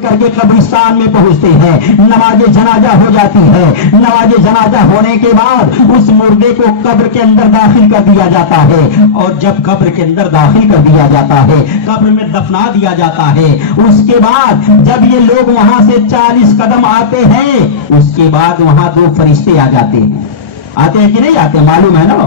کر کے قبرستان میں پہنچتے ہیں، نماز جنازہ ہو جاتی ہے، نماز جنازہ ہونے کے بعد اس مردے کو قبر کے اندر داخل کر دیا جاتا ہے، اور جب قبر کے اندر داخل کر دیا جاتا ہے، قبر میں دفنا دیا جاتا ہے، اس کے بعد جب یہ لوگ وہاں سے 40 قدم آتے ہیں، اس کے بعد وہاں 2 فرشتے آ جاتے ہیں کہ نہیں آتے؟ معلوم ہے نا،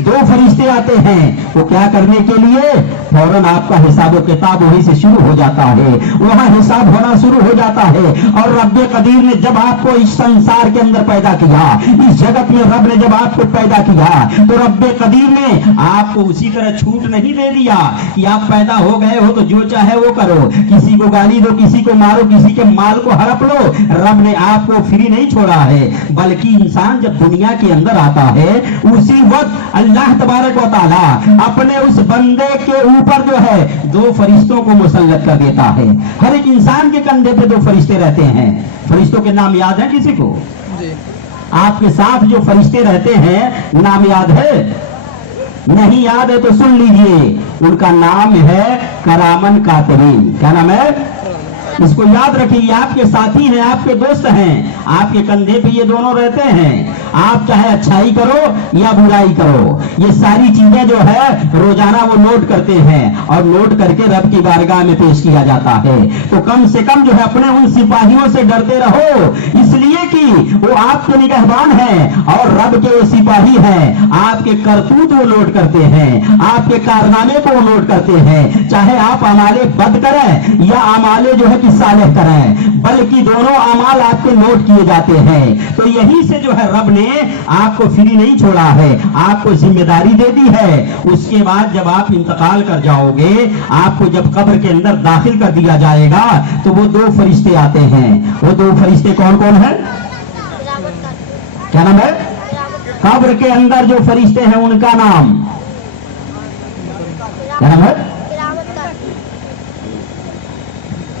2 فرشتے آتے ہیں، وہ کیا کرنے کے لیے؟ فوراً آپ کا حساب و کتاب وہیں سے شروع ہو جاتا ہے، وہاں حساب ہونا شروع ہو جاتا ہے۔ اور رب قدیر نے جب آپ کو اس سنسار کے اندر پیدا کیا، اس جگت میں رب نے جب آپ کو پیدا کیا، تو رب قدیر نے آپ کو اسی طرح چھوٹ نہیں دے دیا کہ آپ پیدا ہو گئے ہو تو جو چاہے وہ کرو، کسی کو گالی دو، کسی کو مارو، کسی کے مال کو ہڑپ لو۔ رب نے آپ کو فری نہیں چھوڑا ہے، بلکہ انسان جب دنیا کے اندر آتا ہے اسی وقت اللہ تبارک و تعالی اپنے اس بندے کے اوپر جو ہے 2 فرشتوں کو مسلط کر دیتا ہے۔ ہر ایک انسان کے کندھے پہ 2 فرشتے رہتے ہیں۔ فرشتوں کے نام یاد ہیں کسی کو؟ آپ کے ساتھ جو فرشتے رہتے ہیں نام یاد ہے؟ نہیں یاد ہے تو سن لیجئے، ان کا نام ہے کرامن کاتبین۔ کیا نام ہے؟ اس کو یاد رکھیے، آپ کے ساتھی ہیں، آپ کے دوست ہیں، آپ کے کندھے پہ یہ دونوں رہتے ہیں۔ آپ چاہے اچھائی کرو یا برائی کرو، یہ ساری چیزیں جو ہے روزانہ وہ نوٹ کرتے ہیں، اور نوٹ کر کے رب کی بارگاہ میں پیش کیا جاتا ہے۔ تو کم سے کم جو ہے اپنے ان سپاہیوں سے ڈرتے رہو، اس لیے کہ وہ آپ کے نگہبان ہیں اور رب کے وہ سپاہی ہیں۔ آپ کے کرتوت وہ نوٹ کرتے ہیں، آپ کے کارنامے کو وہ نوٹ کرتے ہیں، چاہے آپ اعمال بد کریں یا اعمال جو ہے کہ صالح کریں، بلکہ دونوں اعمال آپ کے نوٹ کیے جاتے ہیں۔ تو یہی سے جو ہے رب نے آپ کو فری نہیں چھوڑا ہے، آپ کو ذمہ داری دے دی ہے۔ اس کے بعد جب آپ انتقال کر جاؤ گے، آپ کو جب قبر کے اندر داخل کر دیا جائے گا تو وہ 2 فرشتے آتے ہیں۔ وہ 2 فرشتے کون کون ہیں؟ کیا نام ہے؟ قبر کے اندر جو فرشتے ہیں ان کا نام کیا نام ہے؟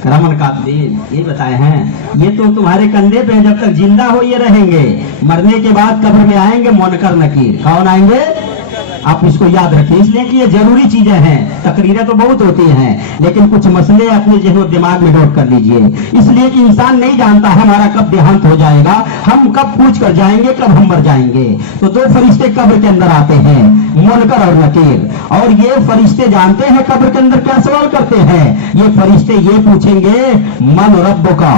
کرامن کاتبین۔ یہ بتائے ہیں یہ تو تمہارے کندھے پہ جب تک زندہ ہو یہ رہیں گے، مرنے کے بعد قبر میں آئیں گے منکر نکیر۔ کون آئیں گے؟ آپ اس کو یاد رکھیں، اس لیے کہ یہ ضروری چیزیں ہیں۔ تقریریں تو بہت ہوتی ہیں لیکن کچھ مسئلے اپنے ذہن و دماغ میں نوٹ کر لیجئے، اس لیے کہ انسان نہیں جانتا ہمارا کب دیہانت ہو جائے گا، ہم کب پوچھ کر جائیں گے، کب ہم مر جائیں گے۔ تو 2 فرشتے قبر کے اندر آتے ہیں، منکر اور نکیر۔ اور یہ فرشتے جانتے ہیں قبر کے اندر کیا سوال کرتے ہیں؟ یہ فرشتے یہ پوچھیں گے من ربکا،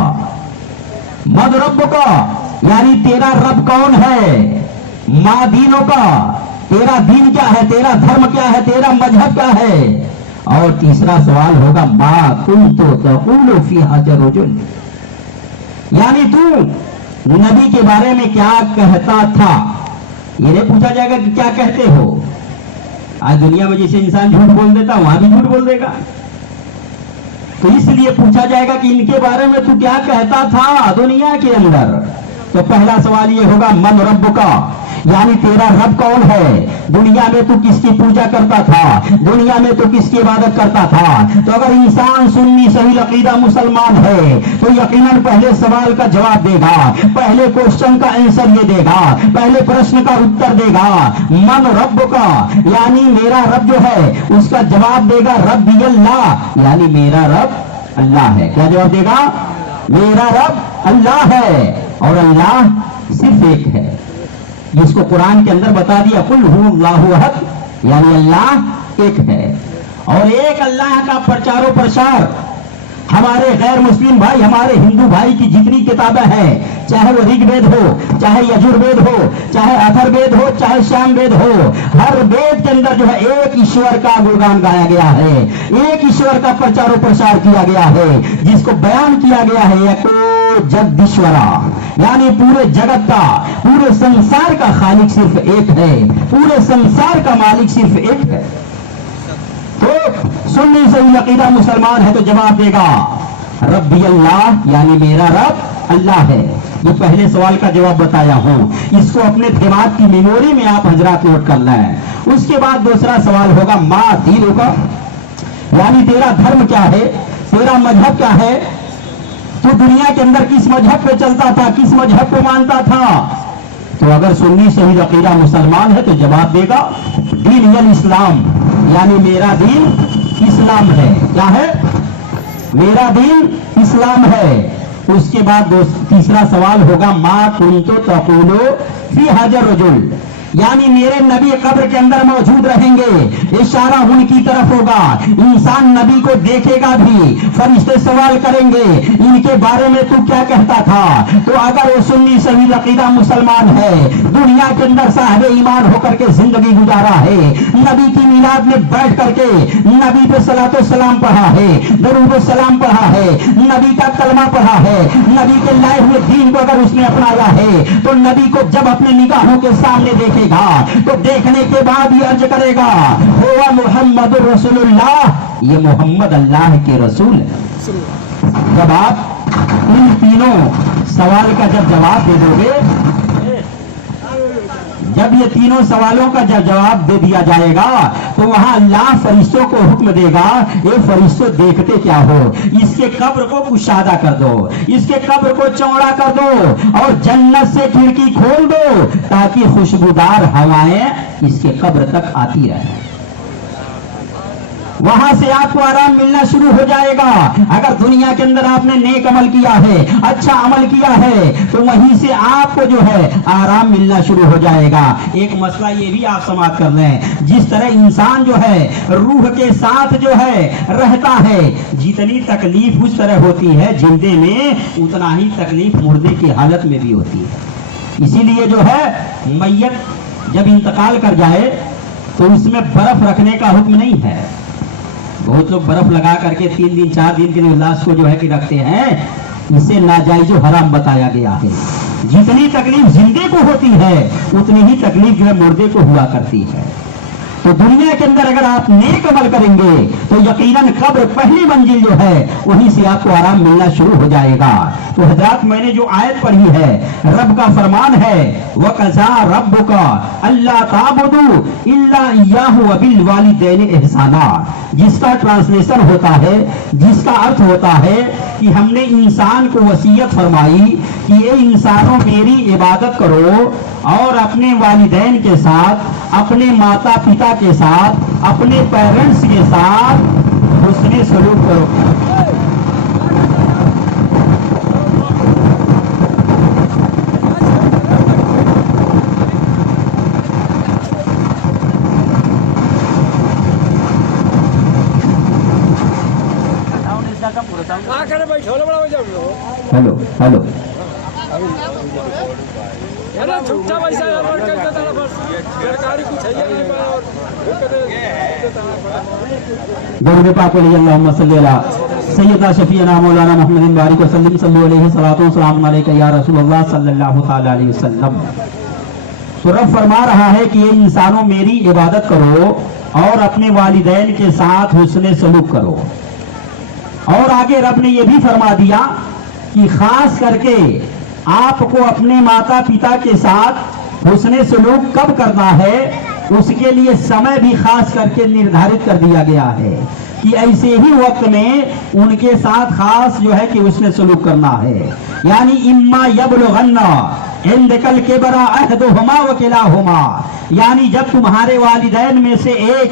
من ربکا، یعنی تیرا رب کون ہے؟ ما دینوں کا، تیرا دین کیا ہے، تیرا دھرم کیا ہے، تیرا مذہب کیا ہے؟ اور تیسرا سوال ہوگا ما کنت تقول فی حاضر رجل، یعنی تو نبی کے بارے میں کیا کہتا تھا؟ یہ نہیں پوچھا جائے گا کہ کیا کہتے ہو۔ آج دنیا میں جیسے انسان جھوٹ بول دیتا وہاں بھی جھوٹ بول دے گا، تو اس لیے پوچھا جائے گا کہ ان کے بارے میں تو کیا کہتا تھا دنیا کے اندر۔ تو پہلا سوال یہ ہوگا من ربکا، یعنی تیرا رب کون ہے؟ دنیا میں تو کس کی پوجا کرتا تھا، دنیا میں تو کس کی عبادت کرتا تھا؟ تو اگر انسان سنی صحیح عقیدہ مسلمان ہے تو یقیناً پہلے سوال کا جواب دے گا، پہلے کوشچن کا آنسر یہ دے گا، پہلے پرشن کا اتر دے گا من رب کا، یعنی میرا رب جو ہے اس کا جواب دے گا ربی اللہ، یعنی میرا رب اللہ ہے۔ کیا جواب دے گا؟ میرا رب اللہ ہے، اور اللہ صرف ایک ہے، جس کو قرآن کے اندر بتا دیا قل هو اللہ احد، یعنی اللہ ایک ہے۔ اور ایک اللہ کا پرچار و پرسار ہمارے غیر مسلم بھائی، ہمارے ہندو بھائی کی جتنی کتابیں ہیں، چاہے وہ رگ وید ہو، چاہے یجور وید ہو، چاہے اتھر وید ہو، چاہے شام وید ہو، ہر وید کے اندر جو ہے ایک ایشور کا گنگان گایا گیا ہے، ایک ایشور کا پرچار و پرسار کیا گیا ہے، جس کو بیان کیا گیا ہے ایکو جگدیشورا، یعنی پورے جگت کا، پورے سنسار کا خالق صرف ایک ہے، پورے سنسار کا مالک صرف ایک ہے۔ تو سنی صحیح عقیدہ مسلمان ہے تو جواب دے گا ربی اللہ، یعنی میرا رب اللہ ہے۔ یہ پہلے سوال کا جواب بتایا ہوں، اس کو اپنے دماغ کی میموری میں آپ حضرات نوٹ کر لیں۔ اس کے بعد دوسرا سوال ہوگا ما دینوں کا، یعنی تیرا دھرم کیا ہے، تیرا مذہب کیا ہے، تو دنیا کے اندر کس مذہب پہ چلتا تھا، کس مذہب کو مانتا تھا؟ تو اگر سنی صحیح عقیدہ مسلمان ہے تو جواب دے گا دین الاسلام، یعنی میرا دین اسلام ہے۔ کیا ہے؟ मेरा दीन इस्लाम है। उसके बाद तीसरा सवाल होगा मा कुंतु तक़ूलु फी हाज़ा रजुल, यानी मेरे नबी कब्र के अंदर मौजूद रहेंगे, इशारा उनकी तरफ होगा। इंसान नबी को देखेगा भी, फरिश्ते सवाल करेंगे इनके बारे में तू क्या कहता था। तो अगर वो सुन्नी सही अकीदा मुसलमान है, दुनिया के अंदर साहिब ईमान होकर के जिंदगी गुजारा है, नबी की मिलाद में बैठ करके नबी पे सलातो सलाम पढ़ा है, दरूद सलाम पढ़ा है, नबी का कलमा पढ़ा है, नबी के लाए हुए दीन को अगर उसने अपनाया है, तो नबी को जब अपने निगाहों के सामने देखे तो देखने के बाद ये अर्ज करेगा हुआ मुहम्मद रसूलुल्लाह, ये मोहम्मद अल्लाह के रसूल है। जब आप इन तीनों सवाल का जब जवाब दे दोगे, जब ये तीनों सवालों का जब जवाब दे दिया जाएगा, तो वहां अल्लाह फरिश्तों को हुक्म देगा, ये फरिश्तों देखते क्या हो, इसके कब्र को कुशादा कर दो, इसके कब्र को चौड़ा कर दो और जन्नत से खिड़की खोल दो ताकि खुशबूदार हवाएं इसके कब्र तक आती रहे। वहां से आपको आराम मिलना शुरू हो जाएगा। अगर दुनिया के अंदर आपने नेक अमल किया है, अच्छा अमल किया है, तो वहीं से आपको जो है आराम मिलना शुरू हो जाएगा। एक मसला ये भी आप समाप्त कर लें, जिस तरह इंसान जो है रूह के साथ जो है रहता है, जितनी तकलीफ उस तरह होती है जिंदे में, उतना ही तकलीफ मुर्दे की हालत में भी होती है। इसीलिए जो है मैयत जब इंतकाल कर जाए तो उसमें बर्फ रखने का हुक्म नहीं है। बहुत लोग बर्फ लगा करके 3 दिन 4 दिन के लिए लाश को जो है कि रखते हैं, इसे नाजायज हराम बताया गया है। जितनी तकलीफ जिंदे को होती है उतनी ही तकलीफ जो है मुर्दे को हुआ करती है। तो दुनिया के अंदर अगर आप नेक अमल करेंगे तो यकीनन कब्र पहली मंजिल जो है वहीं से आपको आराम मिलना शुरू हो जाएगा। तो हजरात, मैंने जो आयत पढ़ी है, रब का फरमान है वक़ज़ा रब्बुका अल्ला ताबुदू इल्ला इय्याहु व बिल वालिदैनि इहसाना, जिसका ट्रांसलेशन होता है, जिसका अर्थ होता है कि हमने इंसान को वसीयत फरमाई कि ये इंसानों मेरी इबादत करो और अपने वालिदैन के साथ, अपने माता पिता के साथ, अपने पेरेंट्स के साथ हुस्ने सलूक करो। हेलो हेलो छुट्टा पैसा दरूद पाक अल्लाहुम्मा सल्ली अला सय्यदना शफीना मौलाना मुहम्मदिन बारिक वसल्लम सल्लल्लाहु अलैहि सलातो सलाम अलैका या रसूलल्लाह सल्लल्लाहु तआला अलैहि वसल्लम। तो रब फरमा रहा है कि ये इंसानों मेरी इबादत करो और अपने वालिदैन के साथ हुस्ने सलूक करो। और आगे रब ने यह भी फरमा दिया कि खास करके आपको अपने माता पिता के साथ हुस्ने सलूक कब करना है, उसके लिए समय भी खास करके निर्धारित कर दिया गया है कि ऐसे ही वक्त में उनके साथ खास जो है कि हुस्ने सलूक करना है। यानी इम्मा यबलुगन्ना इंदकल किबरा अहदुहुमा व किलाहुमा, यानी जब तुम्हारे वालिदैन में से एक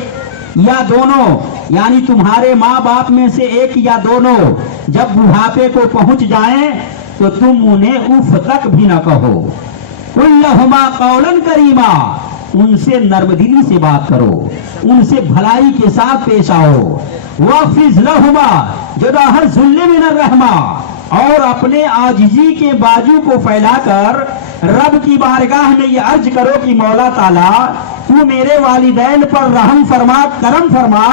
या दोनों, यानी तुम्हारे माँ बाप में से एक या दोनों जब बुढ़ापे को पहुंच जाएं तो तुम उन्हें उफ तक भी न कहो। कुल्लहुमा कौलन करीमा, उनसे नर्मदिली से बात करो, उनसे भलाई के साथ पेश आओ। वफ़िज़ लहुमा जुदाहर ज़ुल्ल मिनर रहमा, और अपने आजिजी के बाजू को फैलाकर रब की बारगाह में ये अर्ज करो कि मौला ताला तू मेरे वालिदैन पर रहम फरमा, करम फरमा,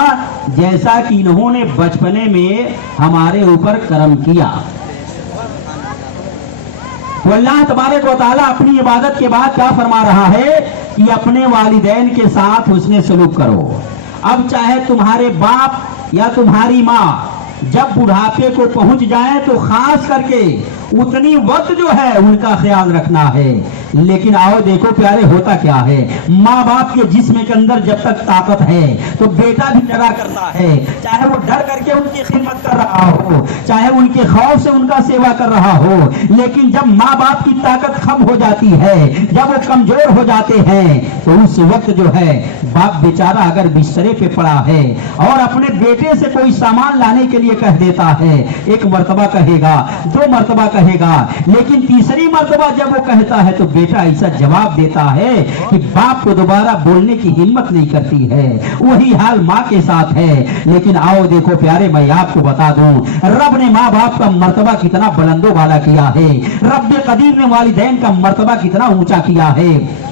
जैसा कि इन्होंने बचपने में हमारे ऊपर करम किया। तो अल्लाह तबारक व तआला अपनी इबादत के बाद क्या फरमा रहा है कि अपने वालिदैन के साथ हुस्ने सलूक करो। अब चाहे तुम्हारे बाप या तुम्हारी माँ जब बुढ़ापे को पहुंच जाए तो खास करके उतनी वक्त जो है उनका ख्याल रखना है। लेकिन आओ देखो प्यारे होता क्या है, माँ बाप के जिस्म के अंदर जब तक ताकत है तो बेटा भी डरा करता है, चाहे वो डर करके उनकी खिदमत कर रहा हो, चाहे उनके खौफ से उनका सेवा कर रहा हो। लेकिन जब माँ बाप की ताकत कम हो जाती है, जब वो कमजोर हो जाते हैं, तो उस वक्त जो है बाप बेचारा अगर बिस्तरे पे पड़ा है और अपने बेटे से कोई सामान लाने के लिए कह देता है, एक मर्तबा कहेगा, दो मर्तबा कहेगा, लेकिन तीसरी मर्तबा जब वो कहता है तो बेटा ऐसा जवाब देता है कि बाप को दोबारा बोलने की हिम्मत नहीं करती है। वही हाल माँ के साथ है। लेकिन आओ देखो प्यारे, मैं आपको बता दूं, रब ने माँ बाप का मर्तबा कितना बुलंदो वाला किया है, रब कदीर ने वालिदैन का मर्तबा कितना ऊंचा किया है।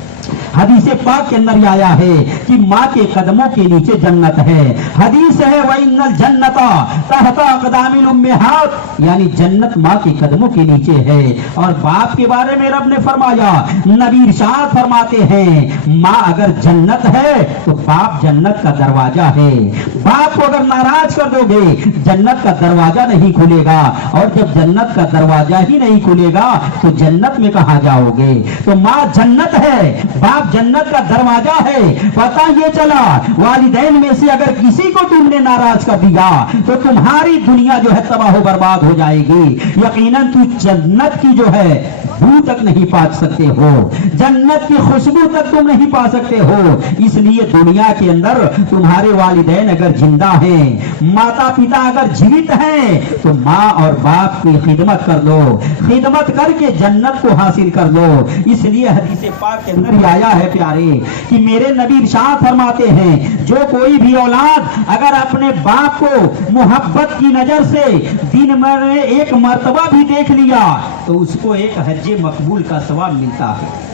हदीस पाक के अंदर आया है कि माँ के कदमों के नीचे जन्नत है। हदीस है वइन्नल जन्नता तहता अक़दामिल उम्महात, यानी जन्नत माँ के कदमों के नीचे है। और बाप के बारे में रब ने फरमाया, नबी इरशाद फरमाते हैं, माँ अगर जन्नत है तो बाप जन्नत का दरवाजा है। बाप को अगर नाराज कर दोगे जन्नत का दरवाजा नहीं खुलेगा, और जब जन्नत का दरवाजा ही नहीं खुलेगा तो जन्नत में कहाँ जाओगे। तो माँ जन्नत है, बाप जन्नत का दरवाजा है। पता ये चला वालिदैन में से अगर किसी को तुमने नाराज कर दिया तो तुम्हारी दुनिया जो है तबाह बर्बाद हो जाएगी। यकीनन तू जन्नत की जो है बू तक नहीं पा सकते हो, जन्नत की खुशबू तक तुम नहीं पा सकते हो। इसलिए दुनिया के अंदर तुम्हारे वालिदैन अगर जिंदा हैं, माता पिता अगर जीवित हैं, तो माँ और बाप की खिदमत कर लो, खिदमत करके जन्नत को हासिल कर लो। इसलिए हदीस पाक के अंदर आया है प्यारे कि मेरे नबी इरशाद फरमाते हैं, जो कोई भी औलाद अगर अपने बाप को मोहब्बत की नजर से दिन में एक मर्तबा भी देख लिया तो उसको एक हज्जे मकबूल का सवाब मिलता है।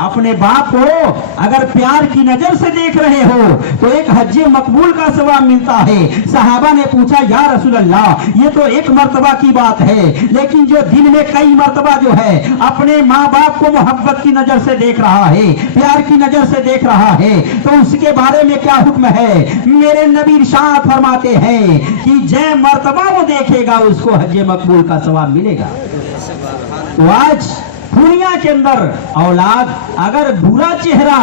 अपने बाप को अगर प्यार की नजर से देख रहे हो तो एक हज्जे मकबूल का सवाब मिलता है। सहाबा ने पूछा, या रसूल अल्लाह, ये तो एक मर्तबा की बात है, लेकिन जो दिन में कई मर्तबा जो है अपने माँ बाप को मोहब्बत की नजर से देख रहा है, प्यार की नजर से देख रहा है, तो उसके बारे में क्या हुक्म है। मेरे नबी इरशाद फरमाते हैं कि जय मर्तबा वो देखेगा उसको हज्जे मकबूल का सवाब मिलेगा। तो आज दुनिया के अंदर औलाद अगर बुरा चेहरा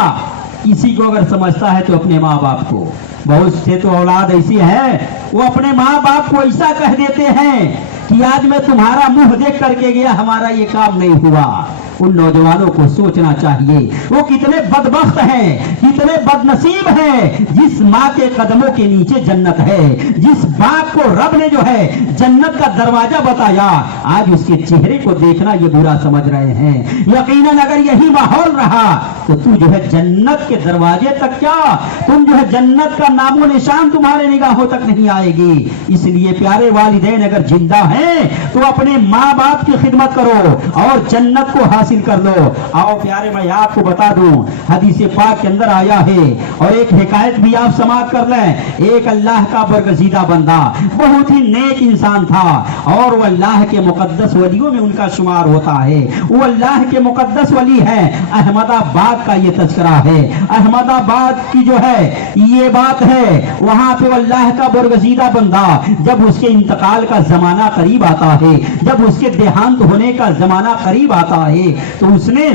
किसी को अगर समझता है तो अपने माँ बाप को, बहुत से तो औलाद ऐसी है वो अपने माँ बाप को ऐसा कह देते हैं कि आज मैं तुम्हारा मुंह देख करके गया, हमारा ये काम नहीं हुआ। उन नौजवानों को सोचना चाहिए वो कितने बदबख्त हैं, कितने बदनसीब हैं, जिस माँ के कदमों के नीचे जन्नत है, जिस बाप को रब ने जो है जन्नत का दरवाजा बताया, आज उसके चेहरे को देखना ये बुरा समझ रहे हैं। यकीनन अगर यही माहौल रहा तो तू जो है जन्नत के दरवाजे तक क्या, तुम जो है जन्नत का नामो निशान तुम्हारे निगाहों तक नहीं आएगी। इसलिए प्यारे वालिदैन अगर जिंदा हैं तो अपने माँ बाप की खिदमत करो और जन्नत को हासिल कर लो। आओ प्यारे, मैं आपको बता दूं, हदीस पाक के अंदर आया है और एक हिकायत भी आप समाप्त कर लें। एक अल्लाह का बरगजीदा बंदा, बहुत ही नेक इंसान था और वो अल्लाह के मुकद्दस वलियों में उनका शुमार होता है। वो अल्लाह के मुकद्दस वली है। अहमदाबाद का ये तज़किरा है, अहमदाबाद की जो है ये बात है। वहां पे अल्लाह का बरगजीदा बंदा जब उसके इंतकाल का जमाना करीब आता है, जब उसके देहांत होने का जमाना करीब आता है, तो उसने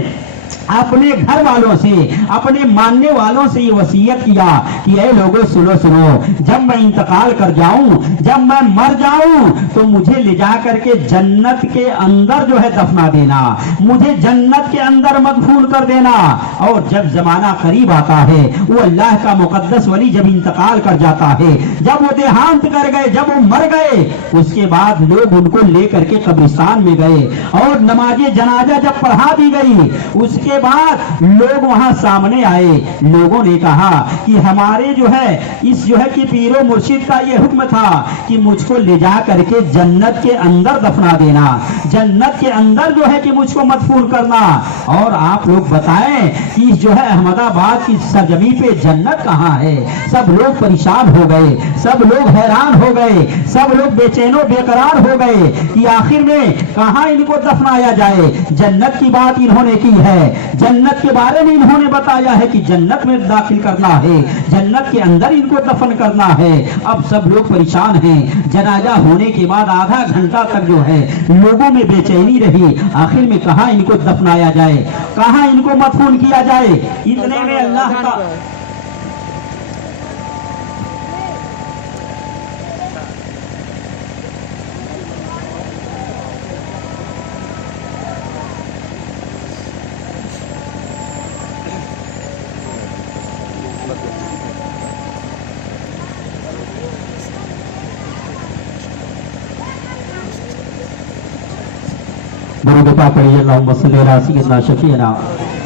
अपने घर वालों से, अपने मानने वालों से ये वसीयत किया कि ऐ लोगों सुनो सुनो, जब मैं इंतकाल कर जाऊं, जब मैं मर जाऊं, तो मुझे ले जा करके जन्नत के अंदर जो है दफना देना, मुझे जन्नत के अंदर मदफून कर देना। और जब जमाना करीब आता है, वो अल्लाह का मुकद्दस वली जब इंतकाल कर जाता है, जब वो देहांत कर गए, जब वो मर गए, उसके बाद लोग उनको ले करके कब्रिस्तान में गए और नमाज जनाजा जब पढ़ा दी गई, उसके बाद लोग वहां सामने आए। लोगों ने कहा कि हमारे जो है इस जो है कि पीरो मुर्शिद का ये हुक्म था कि मुझको ले जा करके जन्नत के अंदर दफना देना, जन्नत के अंदर जो है कि मुझको मदफून करना। और आप लोग बताएं कि जो है अहमदाबाद की सरजमी पे जन्नत कहाँ है। सब लोग परेशान हो गए, सब लोग हैरान हो गए, सब लोग बेचैनो बेकरार हो गए कि आखिर में कहाँ इनको दफनाया जाए। जन्नत की बात इन्होंने की है, जन्नत के बारे में इन्होंने बताया है कि जन्नत में दाखिल करना है, जन्नत के अंदर इनको दफन करना है। अब सब लोग परेशान हैं। जनाजा होने के बाद आधा घंटा तक जो है लोगों में में बेचैनी रही। आखिर में कहाँ इनको दफनाया जाए, कहाँ इनको मदफून किया जाए। इतने में अल्लाह का दरूद पाक पढ़िए। अल्लाहुम्मा सल्ली अला सय्यिदिना शफीना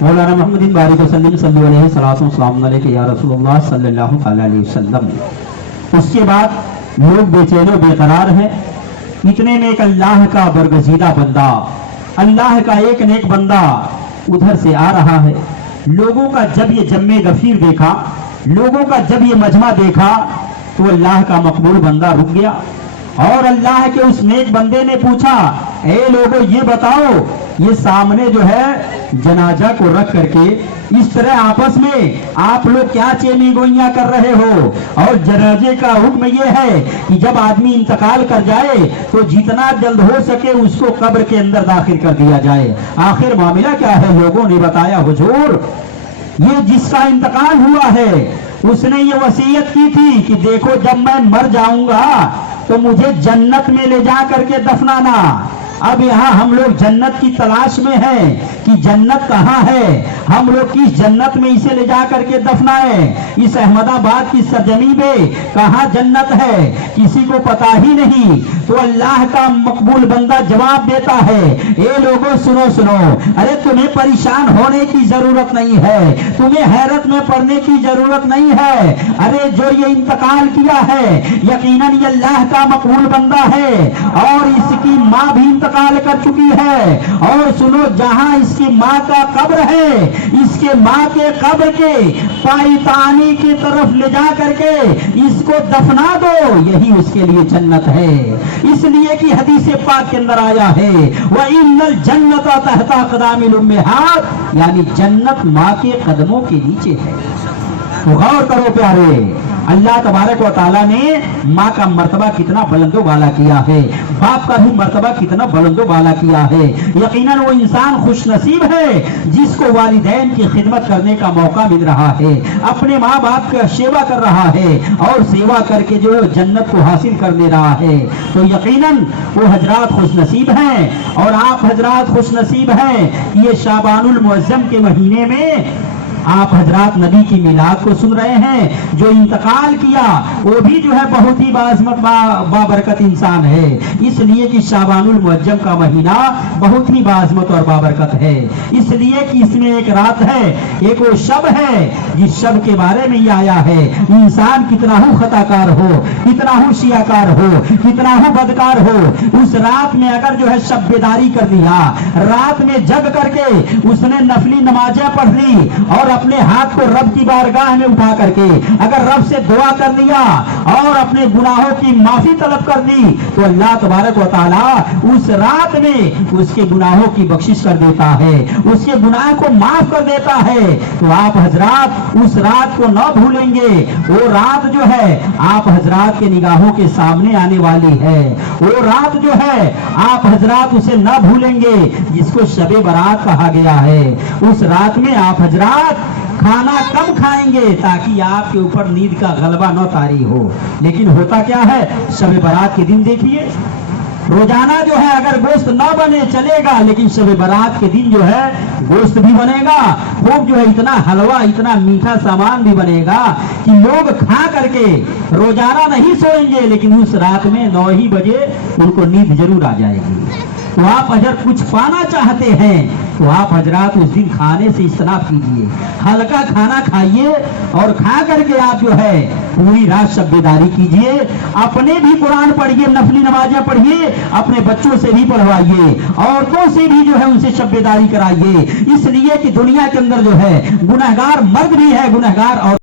मौलाना मुहम्मदिन बारिक वसल्लम सल्लल्लाहु अलैहि सलातो वस्सलाम अलैहि या रसूलुल्लाह सल्लल्लाहु अलैहि वसल्लम। उसके बाद लोग बेचैन और बेकरार हैं। इतने में एक अल्लाह का बरगजीदा बंदा, अल्लाह का एक नेक बंदा उधर से आ रहा है। लोगों का जब ये जम्मे गफीर देखा, लोगों का जब ये मजमा देखा, तो अल्लाह का मकबूल बंदा रुक गया और अल्लाह के उस नेक बंदे ने पूछा, ए लोगों ये बताओ, ये सामने जो है जनाजा को रख करके इस तरह आपस में आप लोग क्या चेनी गोइयां कर रहे हो। और जनाजे का हुक्म ये है कि जब आदमी इंतकाल कर जाए तो जितना जल्द हो सके उसको कब्र के अंदर दाखिल कर दिया जाए। आखिर मामला क्या है? लोगों ने बताया, हुजूर ये जिसका इंतकाल हुआ है उसने ये वसीयत की थी कि देखो जब मैं मर जाऊंगा तो मुझे जन्नत में ले जा करके दफनाना। अब यहाँ हम लोग जन्नत की तलाश में हैं कि जन्नत कहाँ है, हम लोग किस जन्नत में इसे ले जा करके दफनाए। इस अहमदाबाद की सरजमी में कहाँ जन्नत है किसी को पता ही नहीं। तो अल्लाह का मकबूल बंदा जवाब देता है, ए लोगों सुनो सुनो, अरे तुम्हें परेशान होने की जरूरत नहीं है, तुम्हें हैरत में पड़ने की जरूरत नहीं है। अरे जो ये इंतकाल किया है यकीनन ये अल्लाह का मकबूल बंदा है और इसकी माँ भी इंतकाल कर चुकी है। और सुनो, जहां इसकी माँ का कब्र है, इसके माँ के कब्र के पायतानी की तरफ ले जा करके इसको दफना दो, यही उसके लिए जन्नत है। इसलिए कि हदीस पाक के अंदर आया है, व इन्नल जन्नत तहता क़दामिल उम्महात, यानी जन्नत माँ के कदमों के नीचे है। तो गौर करो प्यारे, अल्लाह तबारक व तआला ने माँ का मर्तबा कितना बुलंदो बाला किया है, बाप का भी मर्तबा कितना बुलंदो बाला किया है। यकीनन वो इंसान खुश नसीब है जिसको वालिदैन की खिदमत करने का मौका मिल रहा है, अपने माँ बाप का सेवा कर रहा है और सेवा करके जो है जन्नत को हासिल कर ले रहा है। तो यकीनन वो हजरात खुश नसीब हैं और आप हजरात खुश नसीब हैं। ये शाबानुल मुअज्जम के महीने में आप हजरात नबी की मिलाद को सुन रहे हैं। जो इंतकाल किया वो भी जो है बहुत ही बाज़मत बाबरकत इंसान है, इसलिए कि शाबानुल मुअज्जम का महीना बहुत ही बाज़मत और बाबरकत है। इसलिए कि इसमें एक रात है, एक वो शब है जिस शब के बारे में ये आया है, इंसान कितना हो खताकार हो, कितना हो शियाकार हो, कितना हो बदकार हो, उस रात में अगर जो है शब बेदारी कर दिया, रात में जग करके उसने नफली नमाजें पढ़ ली और अपने हाथ को रब की बारगाह में उठा करके अगर रब से दुआ कर दिया और अपने गुनाहों की माफी तलब कर दी, तो अल्लाह तबारक व तआला उस रात में उसके गुनाहों की बख्शिश कर देता है, उसके गुनाह को माफ कर देता है। तो आप हजरात उस रात को न भूलेंगे। वो रात जो है आप हजरात के निगाहों के सामने आने वाली है। वो रात जो है आप हजरात उसे न भूलेंगे जिसको शबे बारात कहा गया है। उस रात में आप हजरात खाना कम खाएंगे ताकि आपके ऊपर नींद का गलबा न तारी हो। लेकिन होता क्या है, शब बारात के दिन देखिए, रोजाना जो है अगर गोश्त न बने चलेगा, लेकिन शब बारात के दिन जो है गोश्त भी बनेगा, खूब जो है इतना हलवा इतना मीठा सामान भी बनेगा कि लोग खा करके रोजाना नहीं सोएंगे, लेकिन उस रात में 9 ही बजे उनको नींद जरूर आ जाएगी। तो आप अगर कुछ पाना चाहते हैं तो आप हजरात उस दिन खाने से इस्तेनाब कीजिए, हल्का खाना खाइए और खा करके आप जो है पूरी रात शब्बेदारी कीजिए। अपने भी कुरान पढ़िए, नफली नमाजें पढ़िए, अपने बच्चों से भी पढ़वाइए, औरतों से भी जो है उनसे शब्बेदारी कराइए। इसलिए कि दुनिया के अंदर जो है गुनहगार मर्द भी है, गुनहगार और